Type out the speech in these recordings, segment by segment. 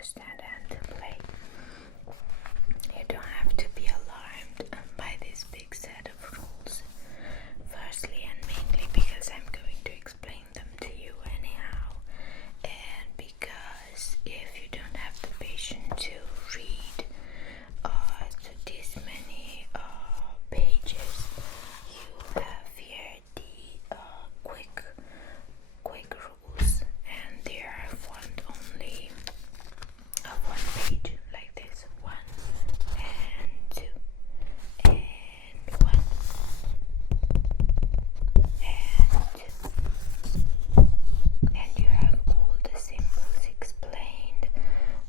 understand and to play. You don't have to be alarmed by this big set of rules. Firstly and mainly because I'm going to explain them to you anyhow, and because if you don't have the patience to read to this many pages, you have here the quick rules, and they are formed only of one page, like this, 1 and 2 and 1 and 2, and you have all the symbols explained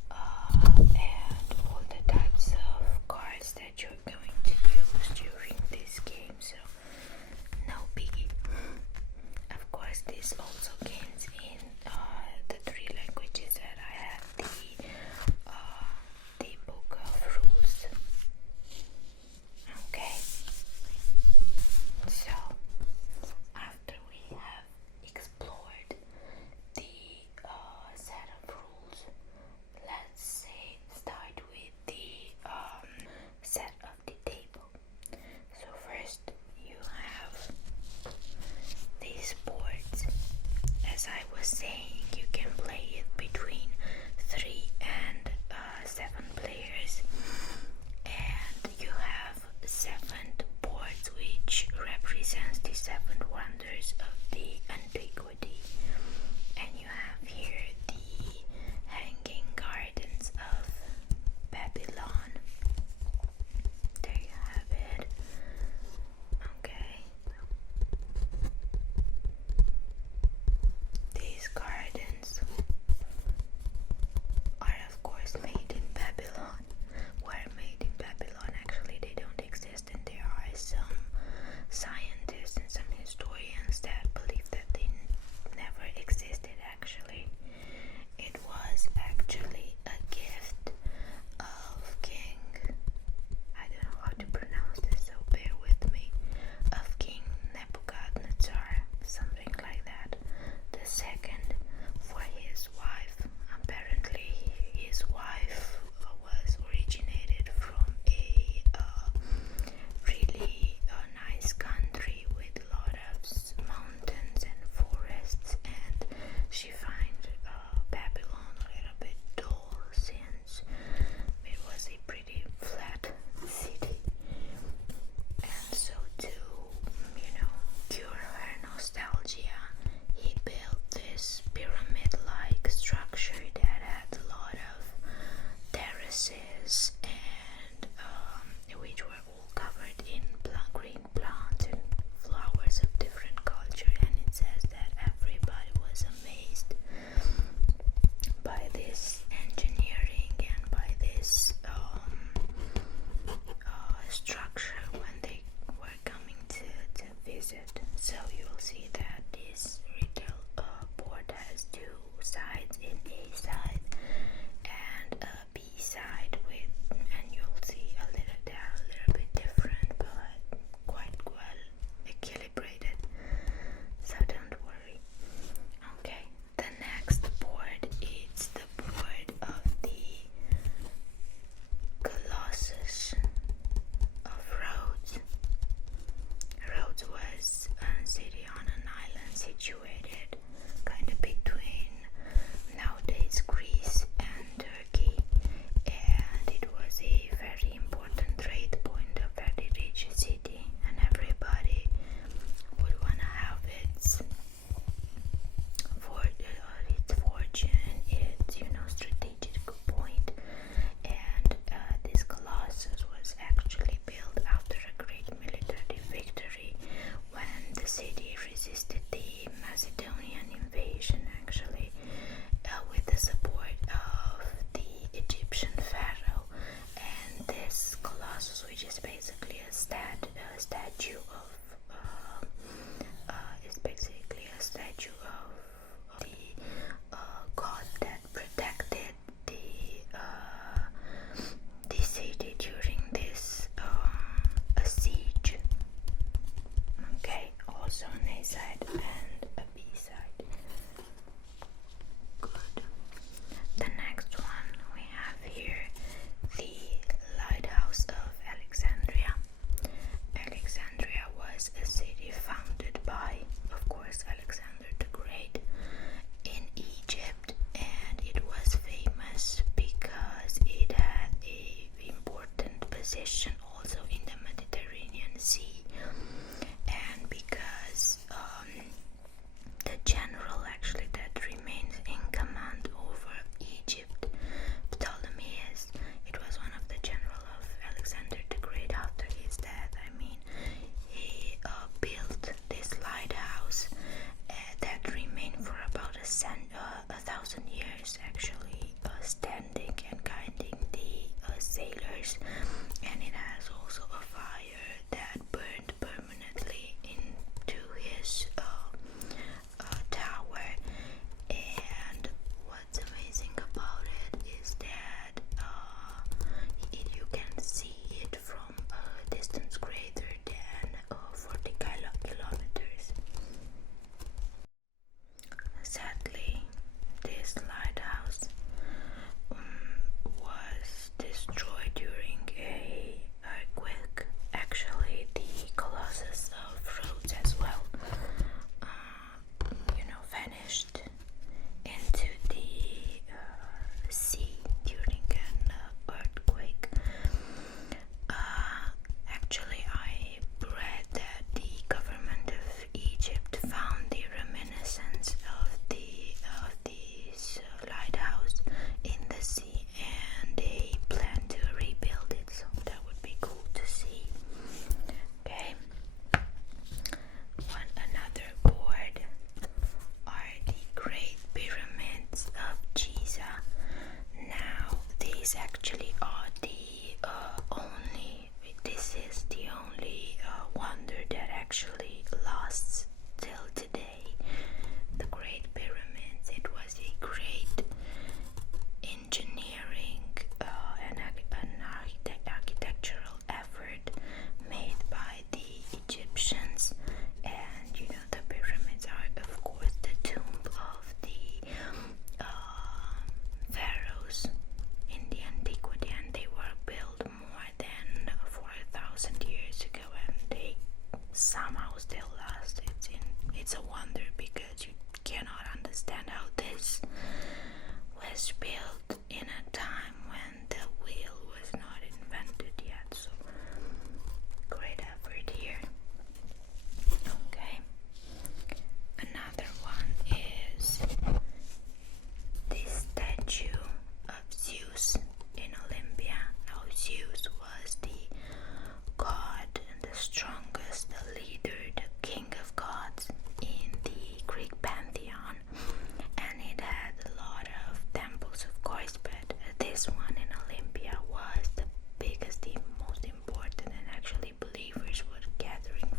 and all the types of cards that you're going to use during this game, so no biggie. Of course, this also gains in the 3 languages that I have the book of rules. Okay, so after we have explored the set of rules, let's start with the set of the table. So first you have these boards. As I was saying, you can play it between 3 and 7 players, and you have 7 boards, which represents the 7 wonders of the antiquity. And you have here the Hanging Gardens of Babylon. There you have it. Okay. These gardens are of course made in Babylon. Were made in Babylon. Actually, they don't exist, and there are some scientists and some historians that believe that they never existed. Actually, it was actually a gift of King, I don't know how to pronounce this, so bear with me, of King Nebuchadnezzar, something like that, the second, for his wife. Apparently his wife was originated from a really nice country with a lot of mountains and forests, and she finds Babylon a little bit dull since it was a pretty flat city. And so to, cure her nostalgia, he built this pyramid-like structure that had a lot of terraces and which were all covered in green plants and flowers of different culture. And it says that everybody was amazed by this engineering and by this structure when they were coming to visit. So you'll see that this retail board has 2 sides, an A side and a B side, and you'll see they're a little bit different, but quite well equilibrated, so don't worry. Okay, the next board is the board of the Colossus of Rhodes. Rhodes was a city on an island situated kind of between nowadays Greece and Turkey, and it was a very important trade point, a very rich city, and everybody would want to have its fortune, its strategic point. And this Colossus was actually built after a great military victory when the city resisted the Macedonian invasion, actually, with the support of the Egyptian pharaoh. And this Colossus, which is basically a statue of the god that protected the city during this siege. Okay, also an A side and a B side. Good. The next one course, and it has also a fire that burned permanently into his tower. And what's amazing about it is that you can see it from a distance greater than 40 kilometers. Sadly, this lighthouse was destroyed during a earthquake. Actually, the Colossus of Rhodes as well, vanished into the sea during an earthquake. Actually, I read that the government of Egypt found the reminiscence of this lighthouse in the sea, and they plan to rebuild it. So that would be cool to see. Okay. One another board are the Great Pyramids of Giza. Now, these actually are this is the only wonder that actually lasts till today. The Great Pyramids, it was a great engineering and architectural effort made by the Egyptians. And the pyramids are of course the tomb of the pharaohs in the antiquity, and they were built more than 4,000 years ago, and they somehow still last. It's a wonder, because you cannot understand how this was built in a time when the wheel was not invented yet. So great effort here. Okay. Another one is the statue of Zeus in Olympia. Now, Zeus was the god, the strongest, the leader, the king of gods in the Greek pantheon, and it had a lot of temples, of course, but this one in Olympia was the biggest, the most important, and actually believers were gathering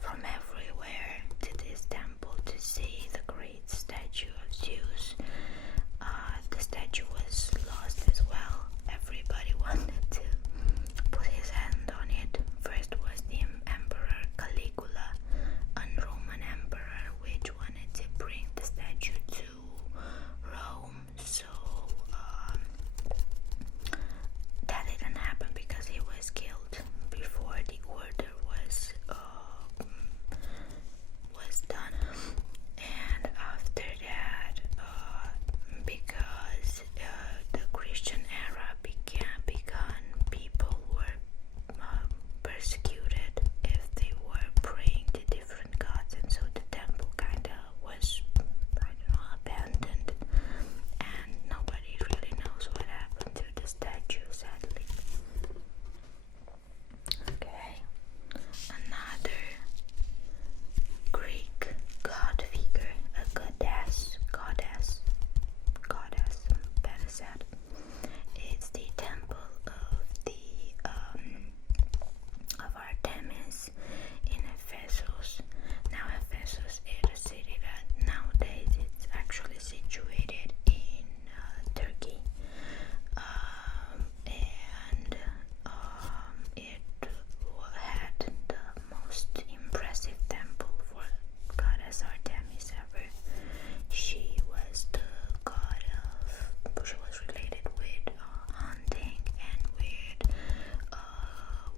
from everywhere to this temple to see the great statue of Zeus. The statue was lost as well. Everybody wanted to put his hand on it. First was the Emperor Caligula, a Roman emperor, which wanted to bring the statue to Rome. So that didn't happen because he was killed before the order was done. And after that, because the Christian era begun, people were persecuted if they were praying to different gods, and so the temple kinda was, abandoned, and nobody really knows what happened to the statue, sadly. Okay, another Greek god figure, a goddess, better said. It's the temple of Artemis in Ephesus. Now, Ephesus is a city that nowadays it's actually situated in Turkey, and it had the most impressive temple for goddess Artemis ever. She was the god of, she was related with hunting and with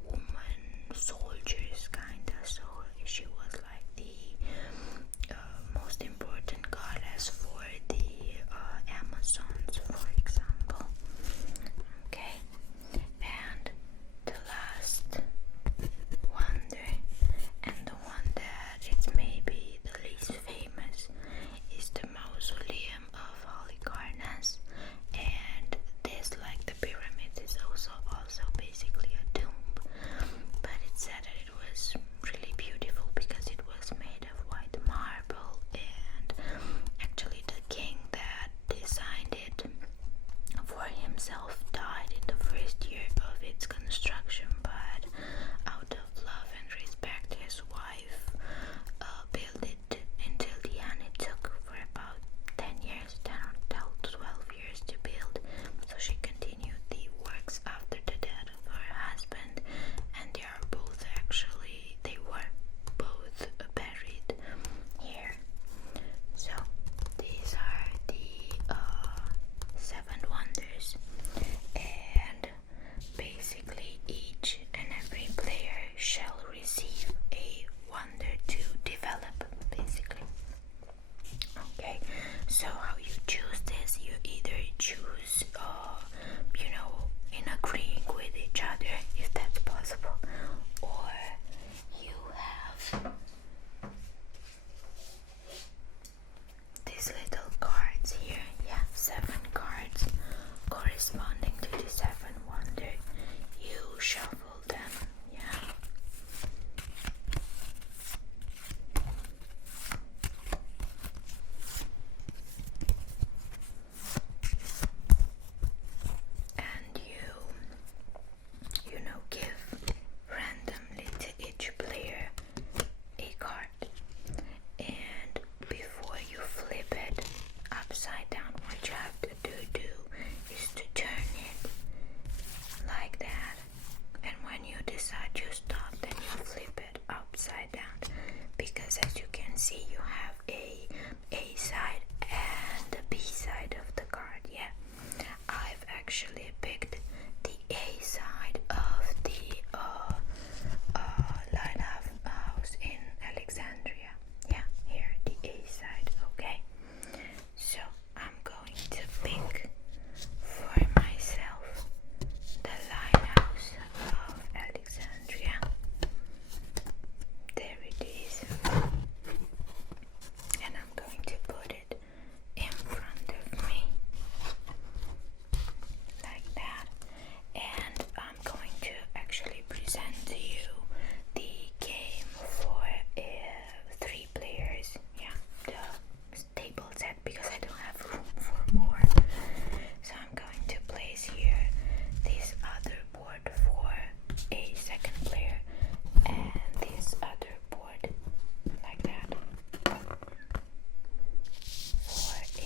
woman soldiers, kinda. So she was like himself died in the first year of its construction, but out of love and respect, his wife built it until the end. It took for about 10 years, 10 or 12 years to build, so she continued the works after the death of her husband, and they were both buried here. So these are the 7 wonders, and basically each and every player shall receive a wonder to develop, basically. Okay, so how you choose this, you either choose in agreeing with each other, if that's possible, or you have these little cards here. Yeah, 7 cards corresponding to the 7 wonder. You shuffle them, yeah. And give randomly to each player a card, and before you flip it upside down, what you have to do is to turn it like that, and when you decide to stop, then you flip it upside down, because as you can see, you have a side and a B side of the card. Yeah, I've actually picked the A side of the lighthouse in Alexandria. Yeah, here, the A side. Okay, so I'm going to pick for myself the lighthouse of Alexandria. There it is, and I'm going to put it in front of me like that, and I'm going to actually present to you the game for 3 players. Yeah, the table set, because I don't have room for more. So I'm going to place here this other board for a second player, and this other board like that for a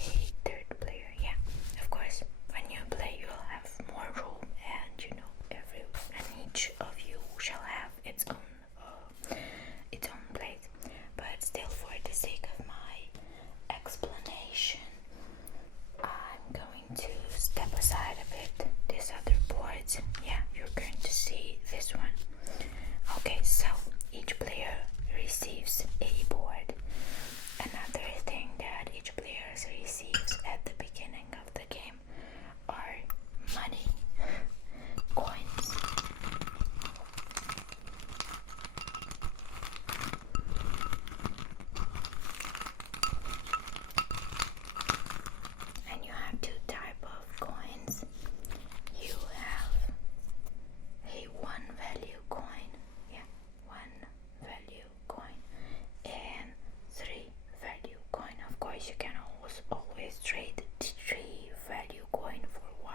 third player. Yeah, of course, when you play, you'll have more room, and each of you shall have its own place. But still, for the sake of my explanation, I'm going to step aside a bit these other boards. Yeah, you're going to see this one. Okay, so each player receives a board. Another thing that each player receives at the beginning of the game are money, coins. And you have 2 types of coins. You have a 1 value coin, yeah, 1 value coin, and 3 value coin. Of course, you can always trade 3 value coin for 1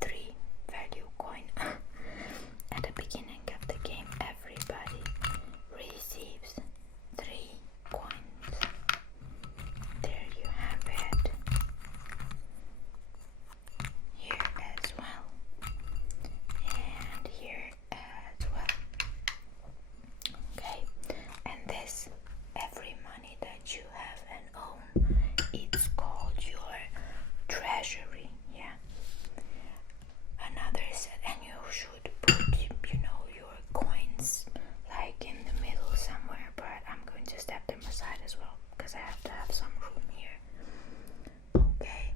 3 value coin. At the beginning of the game, everybody receives 3 coins. There you have it. Here as well, and here as well. Okay, and this, every money that you have and own, it's called your treasury. Yeah, another set, and you should put your coins like in the middle somewhere, but I'm going to step them aside as well, because I have to have some room here. Okay,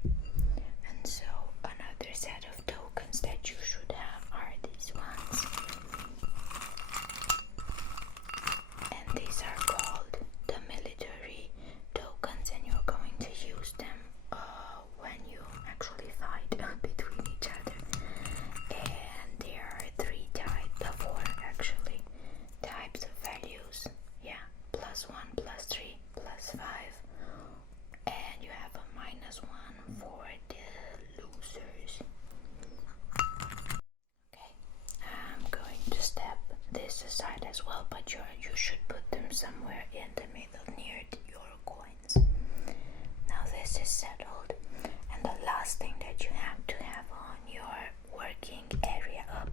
and so another set of tokens that you should have are these ones, and these are called the military tokens, and you're going to use them when you actually fight between each other. And there are 3 types, 4 actually, types of values. Yeah, +1, +3, +5, and you have a -1 for the losers. but you should put them somewhere in the middle near your coins. Now this is settled, and the last thing that you have to have on your working area, on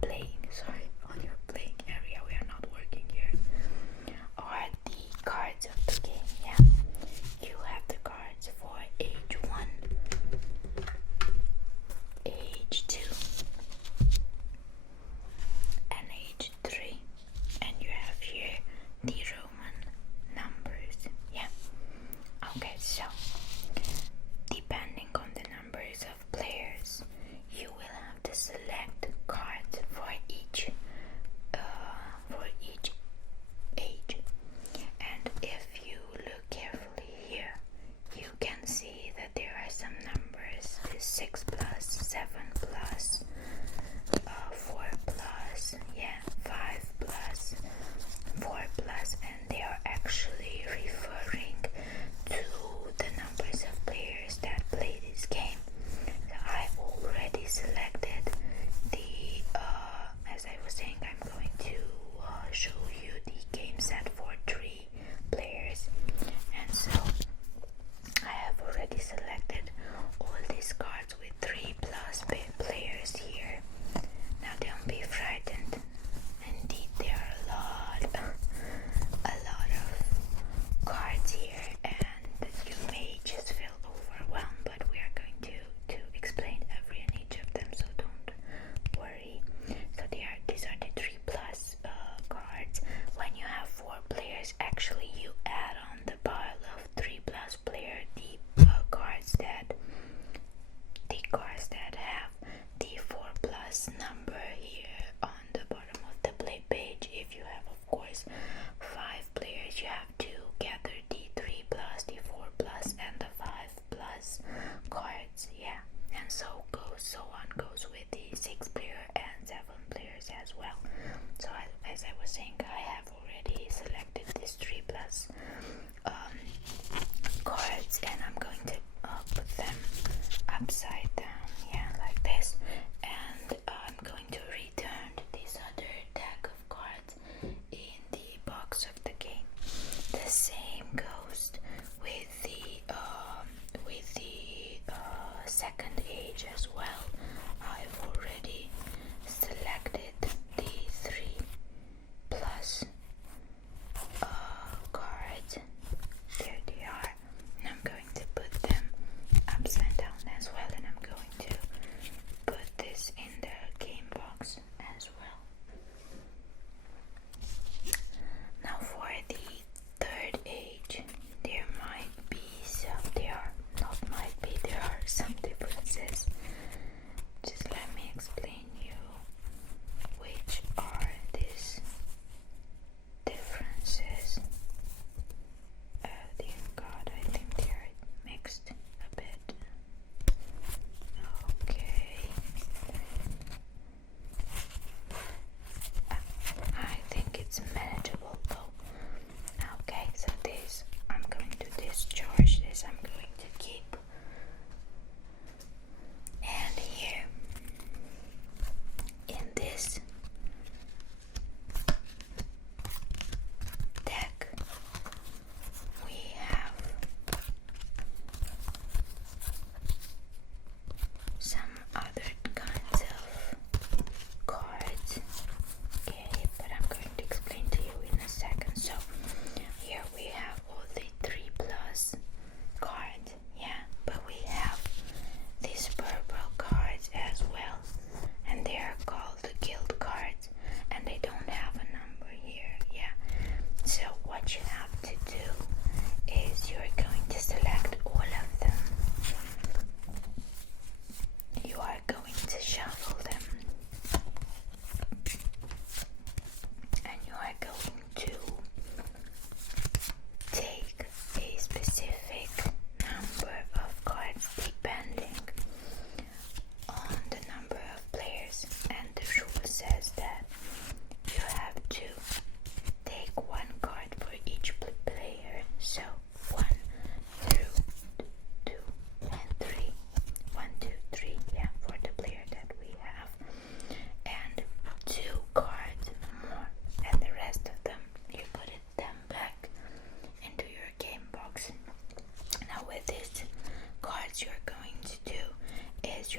your playing area, we are not working here, are the cards of the game. Yeah, you have the cards for age 1, age 2, and age 3, and you have here the Roman numbers. Yeah, okay, so depending on the numbers of players,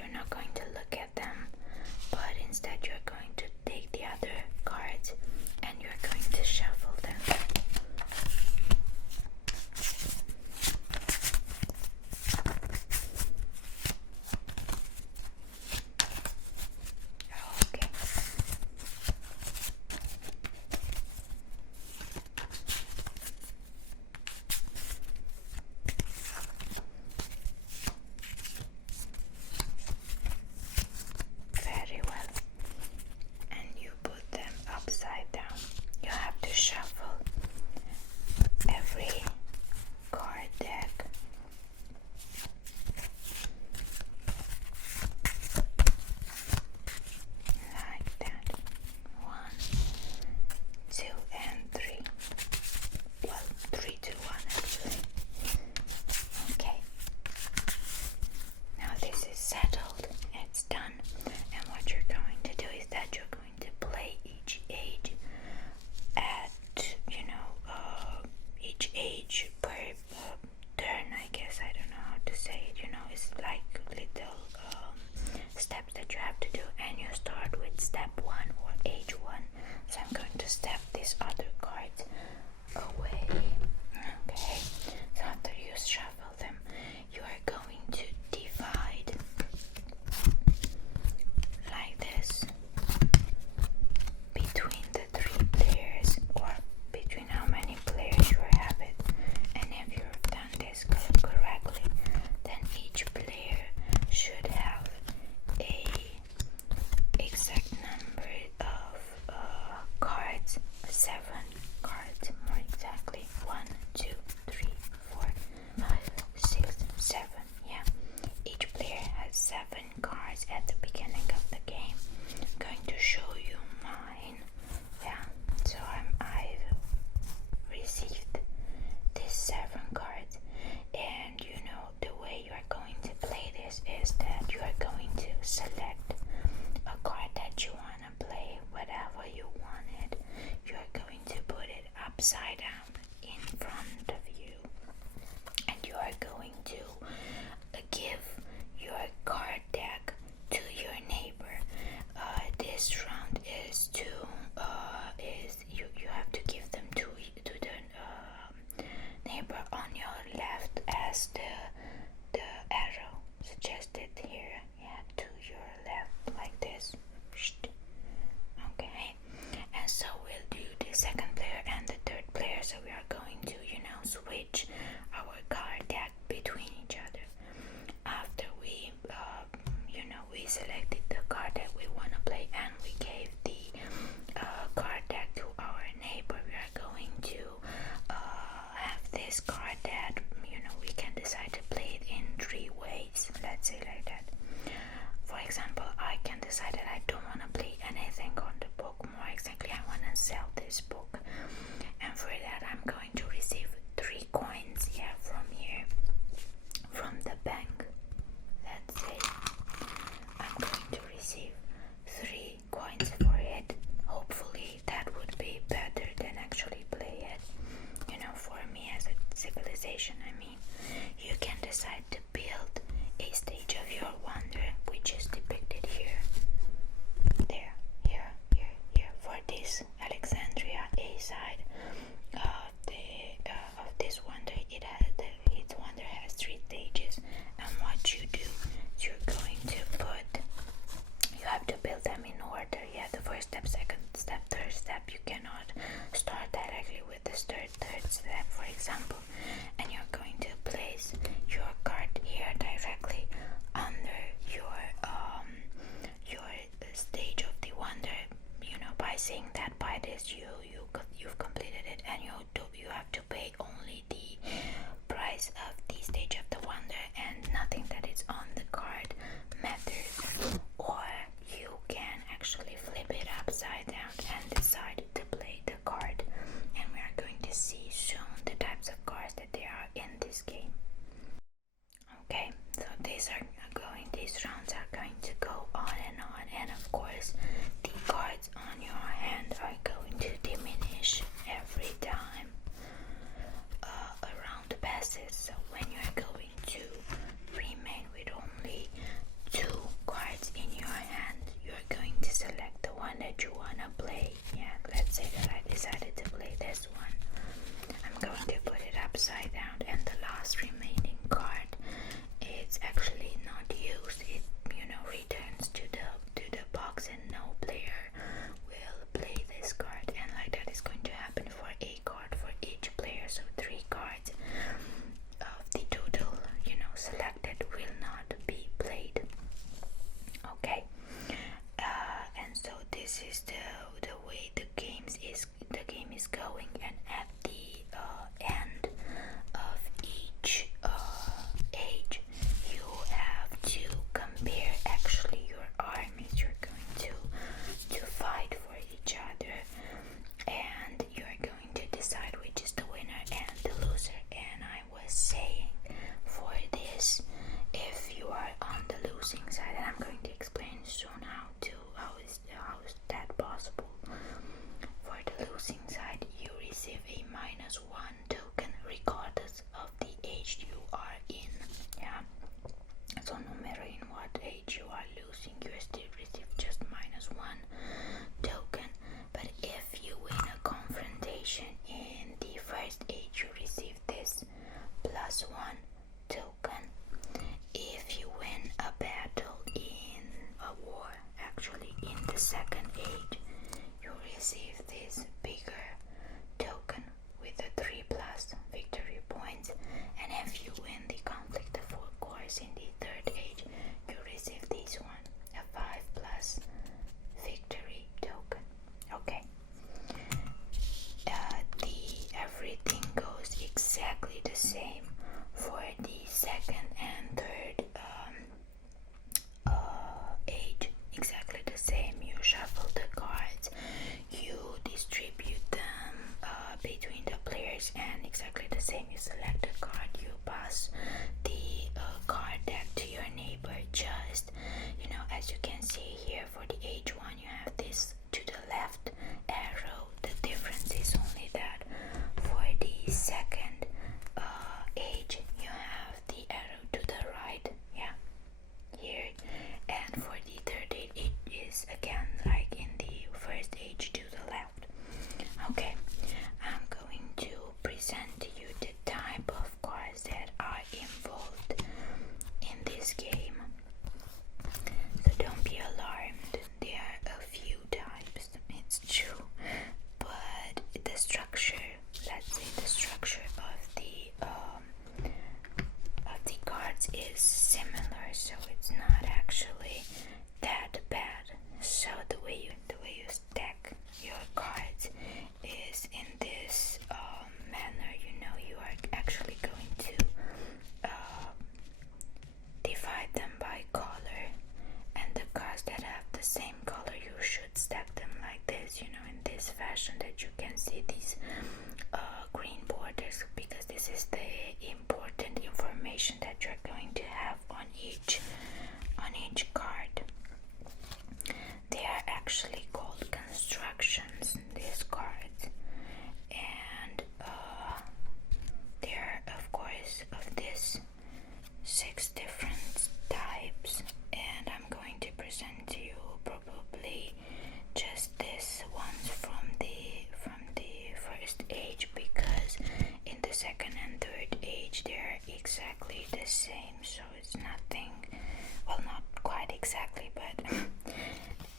you're not going to look at them, but instead you're going to take the other cards and you're going to shuffle them. Okay. Very well. And you put them upside down. You have to shuffle every card deck. Like that. 1, 2, and 3. Well, 3, 2, 1 actually. Okay. Now this is settled. It's done. And what you're going to do is that you're going to play each age at, each age per turn, I guess. I don't know how to say it. It's like little steps that you have to do, and you start with step 1 or age 1. So I'm going to step this other card away. Okay, so after you shuffle them, you are going to divide like this between the 3 players, or between how many players you have it. And if you've done this correctly, then each player should have a exact number of cards, 7 cards more exactly. 1, 2, 3, 4, 5, 6, 7. Yeah, each player has 7 cards at the beginning of the game. I'm going to show you mine. Yeah, so I've received these 7 cards, and the way you are going to play this is that you are going to select a card that you want to play, whatever you wanted. You are going to put it upside down in front of you, and you are going to give your card deck to your neighbor. This round is you have to give them to the neighbor on your left, as the arrow suggested here. Yeah, to your left, like this. Okay, and so we'll do the second player and the third player. So we are going to switch our card deck between each other. After we we selected the card that we want to play, and we gave the card deck to our neighbor, we are going to have this card that we can decide to play it in 3 ways. Let's say like that. For example, I can decide that I don't want to play anything on the book. More exactly, I want to sell this book, and for that I'm going to receive 3 coins from here, from the bank. Let's say I'm going to receive 3 coins for it. Hopefully that would be better than actually play it, for me as a civilization. I mean, you can decide this is the important information that you're going to have on each card. They are actually called constructions, these cards, and there are of course of this 6 different types, and I'm going to present to you probably just this ones from the first age, because in the second and third age they're exactly the same, so it's nothing, well, not quite exactly, but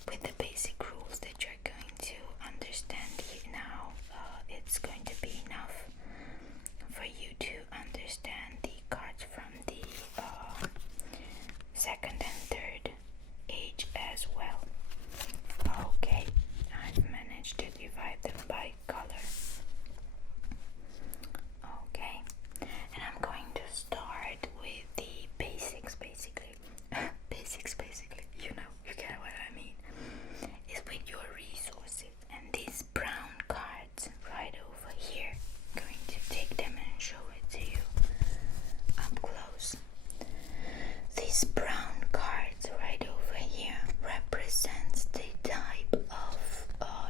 with the basic rules that you're going to understand now, it's going to be enough for you to understand the cards from the second and third age as well. Okay, I've managed to divide them by color. Okay, and I'm going to start with the basics, basically. Basically, you know, you get what I mean. Is with your resources, and these brown cards right over here, I'm going to take them and show it to you up close. These brown cards right over here represents the type of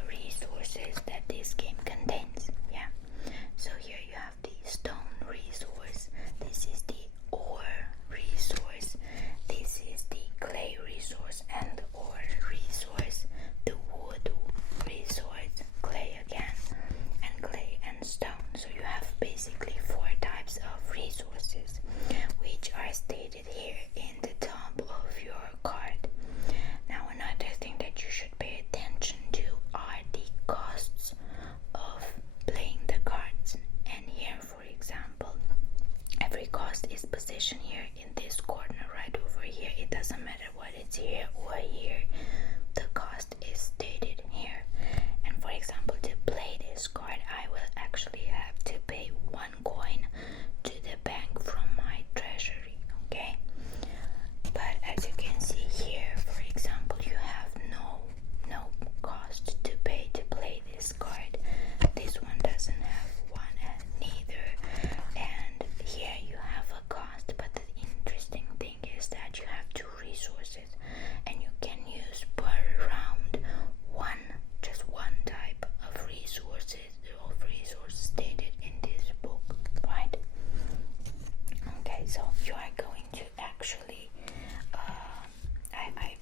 resources that this game contains. Yeah. So here you have the stone resource. This is the ore resource. This is the clay resource and the ore resource. The wood resource, clay again, and clay and stone. So you have basically 4 types of resources, which are stated here in the top of your card. Now, another thing that you should pay attention to are the costs of playing the cards. And here, for example, every cost is positioned here in this corner right over here. It doesn't matter what it's here or here. The cost is stated here. And for example, to play this card, I will actually have to pay 1 coin to the bank from my treasury, okay? But as you can see here, for example, you have no cost to pay to play this card. This one doesn't have one, and neither. And here you have a cost, but the interesting thing is that you have 2 resources, and you can use per round just one type of resources stated in this book, right? Okay, so you are going to actually I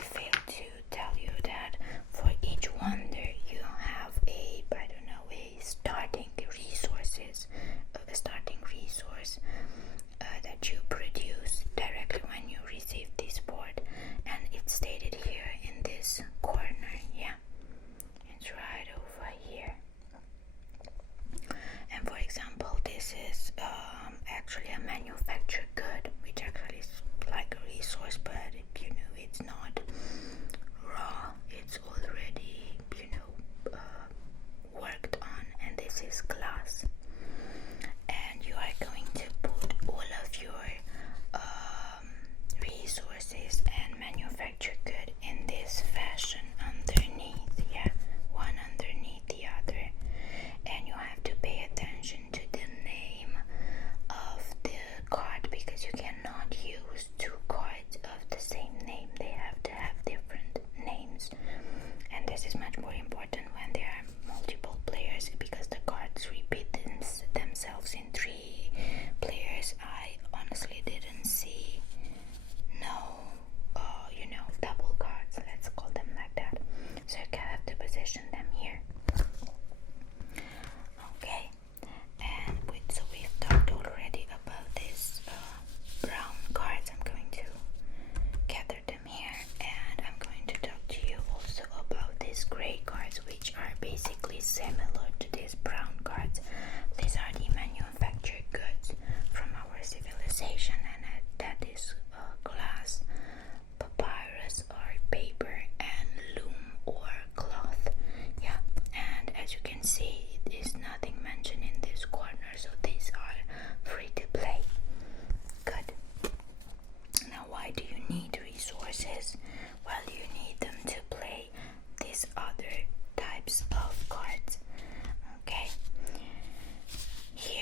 failed to tell you that for each wonder you have a starting resource that you produce directly when you receive this board, and it's stated here in this corner. Yeah, it's right over here. And for example, this is actually a manufactured good, which actually is like a resource, but it's not raw, it's already worked on. And this is glass, and you are going to put all of your resources and manufactured good in this fashion underneath, yeah, one underneath the other. And you have to pay attention to the name of the card, because you cannot use 2 cards of the same name. They have to have different names, and this is much more important when there are multiple players, because the cards repeat themselves in 3 players. I honestly didn't see double cards, let's call them like that. So you have to position them here. Okay, and so we've talked already about these brown cards. I'm going to gather them here, and I'm going to talk to you also about these gray cards, which are basically similar to these brown cards. These are the manufactured goods from our civilization, and that is glass, papyrus or paper, and loom or cloth. Yeah, and as you can see, it is nothing mentioned in this corner, so these are free to play. Good. Now, why do you need resources? Well, you need them to play these other types of cards. Okay. Here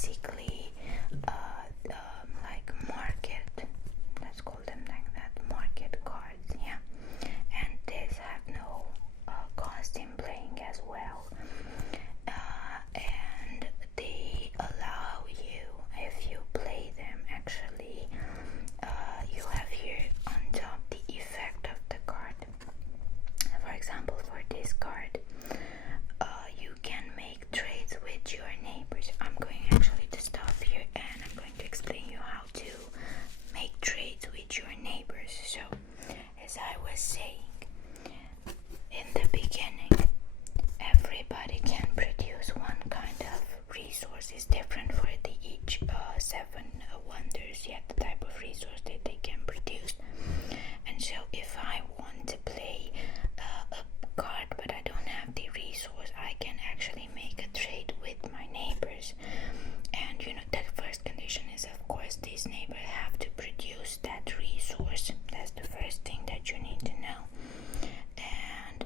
basically like market, let's call them like that, market cards, yeah. And these have no cost in playing as well, and they allow you, if you play them, actually you have here on top the effect of the card. For example, for this card, you can make trades with your neighbors. I'm going actually to stop here and I'm going to explain you how to make trades with your neighbors. So, as I was saying in the beginning, everybody can produce one kind of resource. It's different for the each 7 wonders, yet the type of resource that they can produce. And so if I want to play a card but I don't have the resource, I can actually make a trade with my neighbors. And the first condition is, of course, these neighbors have to produce that resource. That's the first thing that you need to know. And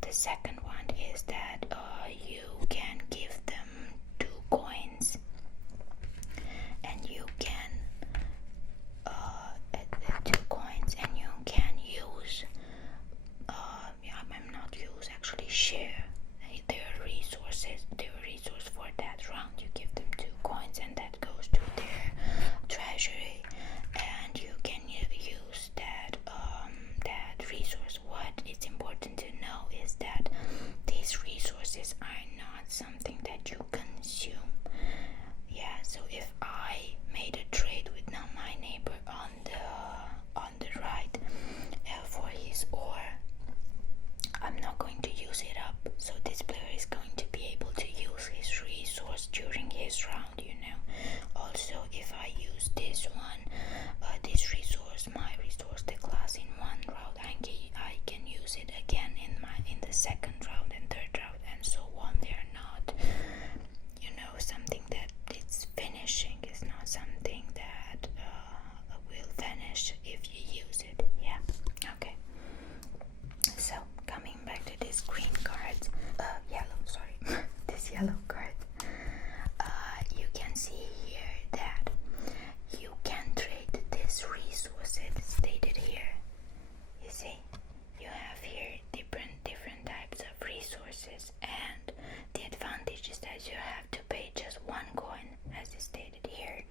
the second one is that you can give them 2 coins, and you can 2 coins, and you can use actually share their resource for that round. You give them 2 coins and that goes to their treasury, and you can use that resource. What is important to know is that these resources are not something that you consume. Yeah, so if I made a trade with now my neighbor on the right for his ore, I'm not going to use it up. So this player is going to be able to use his resource during his round. Also, if I use this one, this resource, my resource, the glass, in one round, I can use it again in the second round and third round and so on. They're not, something that it's finishing. It's not something that will vanish if you use it. Yeah. Okay. So coming back to this green card, this yellow card, you can see here that you can trade this resource. It's stated here. You see, you have here different types of resources, and the advantage is that you have to pay just 1 coin, as is stated here,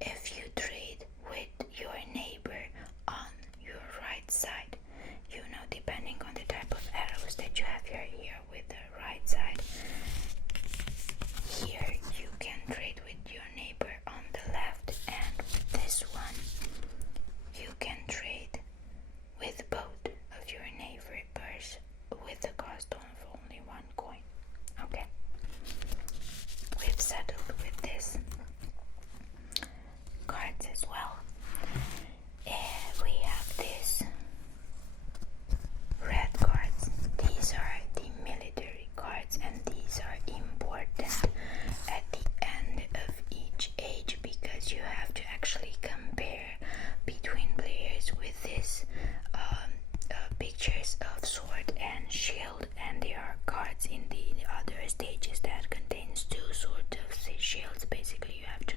if you trade with your neighbor on your right side. Depending on the type of arrows that you have here with the right side, here you can trade with your neighbor on the left, and with this one you can trade with both of your neighbors with the cost of only 1 coin. Okay, we've settled with this cards as well. And we have this red cards. These are the military cards, and these are important at the end of each age because you have to actually compare between players with this pictures of sword and shield, and there are cards in the other stages that contains 2 swords of shields. Basically, you have to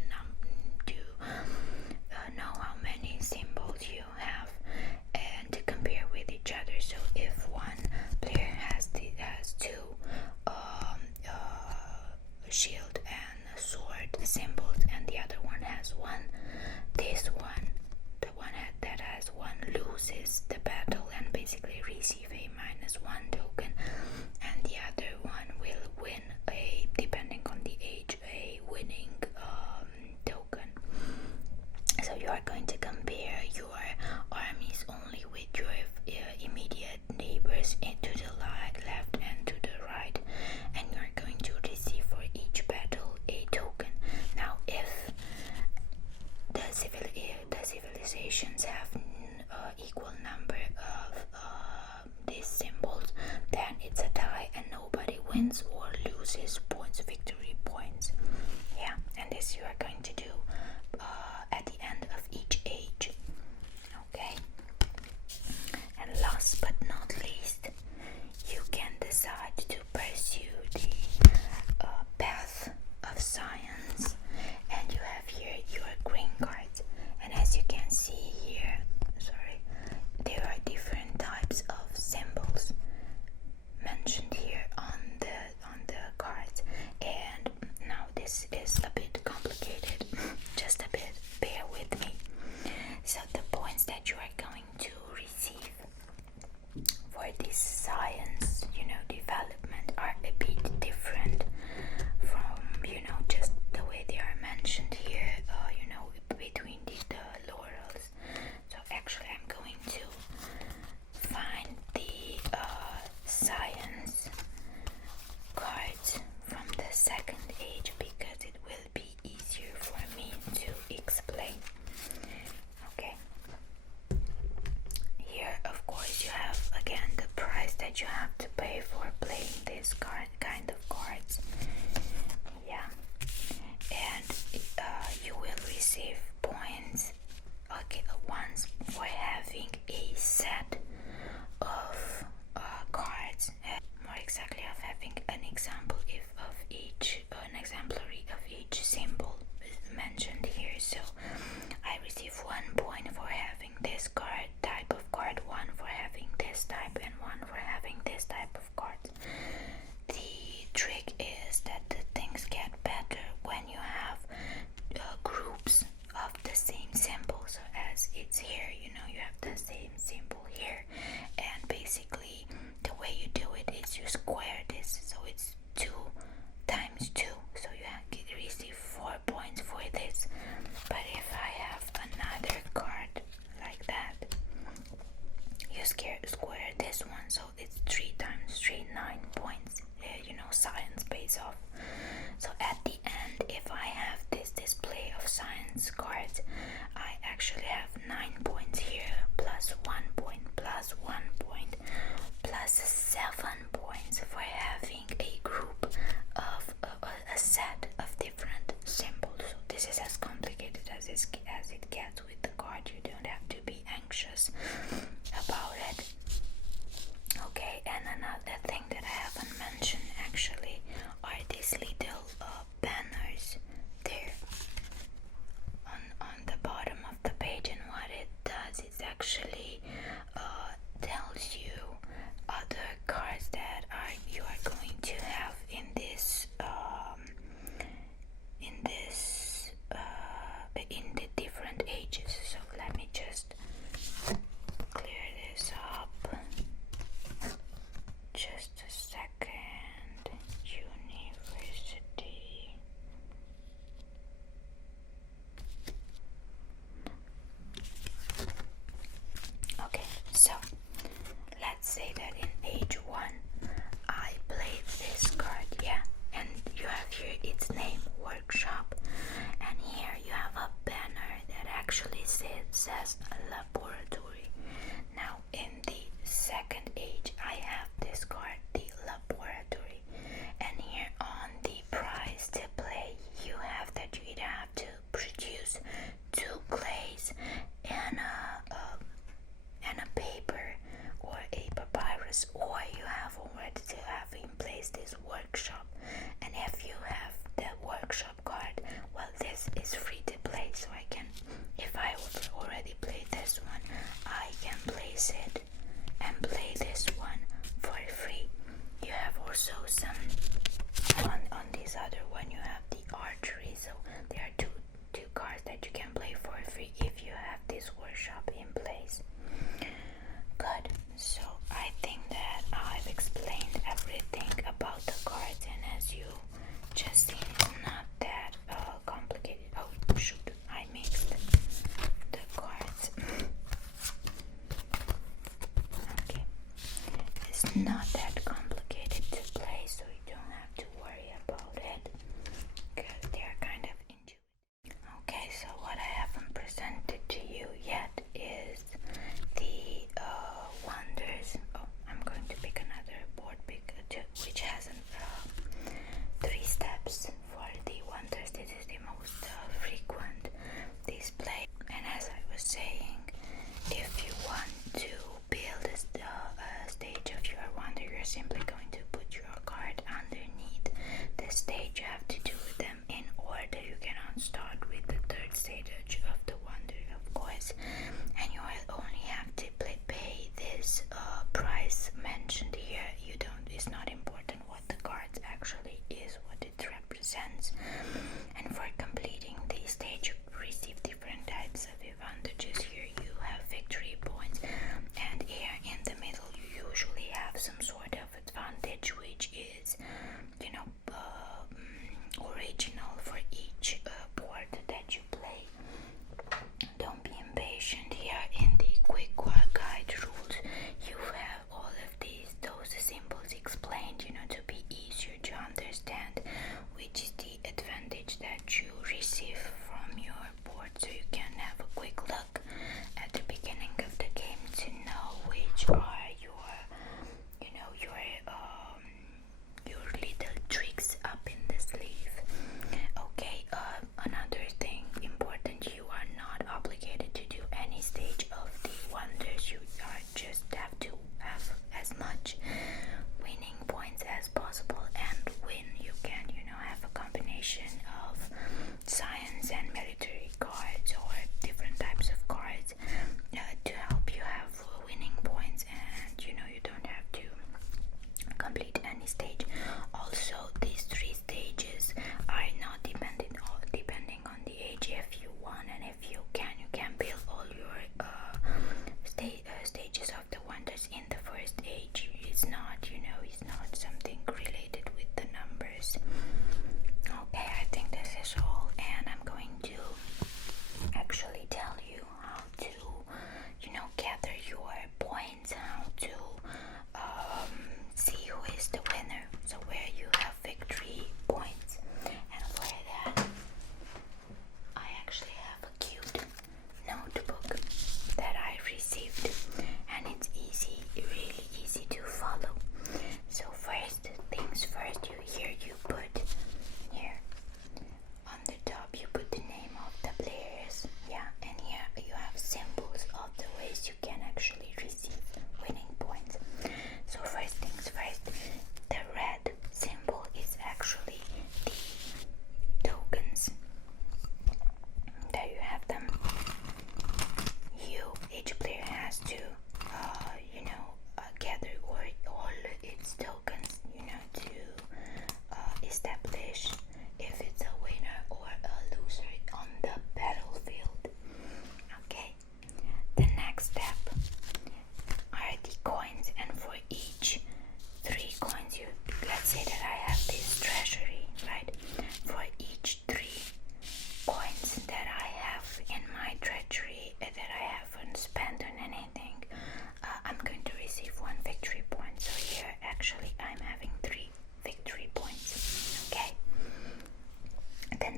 know how many symbols you have and to compare with each other. So if one player has 2 shield and sword symbols and the other one has 1, this one, the one that has 1, loses the battle and basically receive a -1 token, and the other one will win depending on the age, a winning token. So you are going to compare your armies only with your immediate neighbors to the left and to the right, and you are going to receive for each battle a token. Now, if the civilizations have equal number of these symbols, then it's a tie and nobody wins or loses victory points. Yeah, and this you are going to do at the end of each age. Okay, and last but not least, you can decide to pursue the path of science you have to pay for playing this kind of cards. Yeah, and you will receive points, okay, once for having a set of cards, more exactly of having an example of each, an exemplary of each symbol mentioned here. So I receive 1 point for having this card type of card, 1 for having this type, and 1 for having this type of cards. The trick is that the things get better when you have groups of the same symbol. So as it's here, you have the same symbol here, and basically the way you do it is you square this, so it's 2 times 2, so you receive 4 points for this. But if I have another card like that, you square this one, so it's 3 times 3, 9 points. Science pays off. So at the end, if I have this display of science cards, I actually have 9 points here, plus 1 point, plus 1 point, plus 7 points for having a group of a set of different symbols. So this is as complicated as it gets with the card. You don't have to be anxious about it. Okay, and another thing that I haven't mentioned actually are these little banners there on the bottom of the page, and what it does is actually tells you other cards that you are going to have in the different ages. So let me just clear this up. Just a second. University. Okay, so let's say that in age 1 I played this card, yeah, and you have here its name, workshop, and here you have a banner that actually says laboratory. Now in the second age I have this card, the laboratory, and here on the prize to play you have that you either have to produce 2 clays and a paper or a papyrus, or you have already to have in place this workshop. And if you have the workshop card, well, this is free to play, so I can, if I would already play this one, I can place it and play this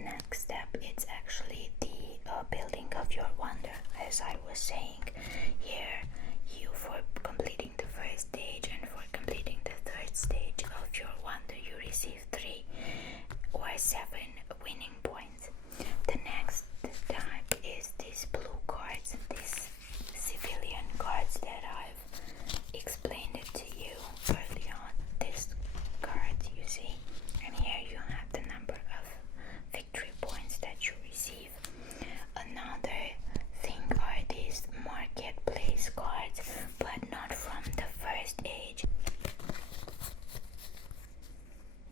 next step, it's actually the building of your wonder. As I was saying, here you, for completing the first stage and for completing the third stage of your wonder, you receive 3 or 7 winning points. The next type is these blue cards, these civilian cards that I've explained it to you early on. This card, you see, and here you have the number of victory points that you receive. Another thing are these marketplace cards, but not from the first age.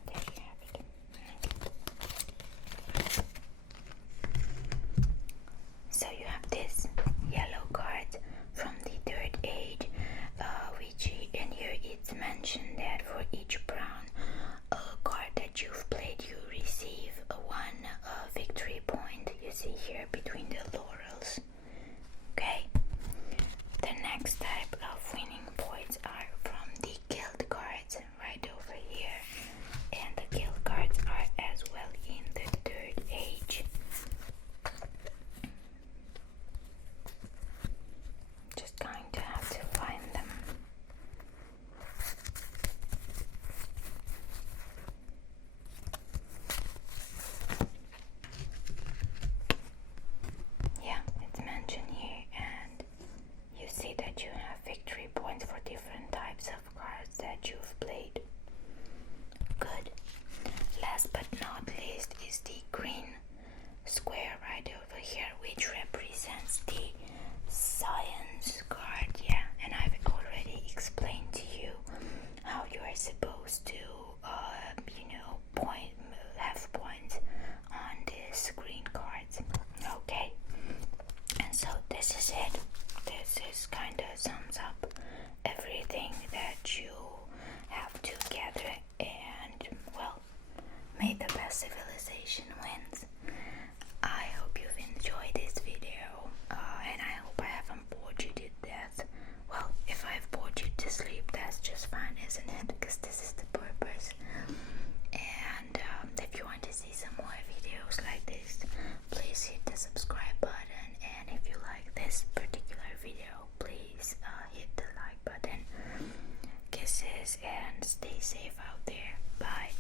There you have it. So you have this yellow card from the third age, and here it's mentioned that for each brown card that you've played, you receive 1 victory point. You see here between the laurels. Okay. The next type of winning points are from the guild cards right over here, and the guild cards are as well in the third age. Just going to have to find them. Yeah, it's mentioned here, and you see that you have victory points for different types of cards that you've played. Good. Last but not least is the green square right over here, which represents the science card. Yeah, and I've already explained to you how you are supposed to have points on these green cards. Okay, and so this is it. This is kind of sums up everything that you have to gather, and well, may the best civilization wins. I hope you've enjoyed this video, and I hope I haven't bored you to death. Well, if I've bored you to sleep, that's just fine, isn't it? Because this is the purpose. And if you want to see some more videos like this, please hit the subscribe button, and if you like this particular video, please hit the like button. Kisses and stay safe out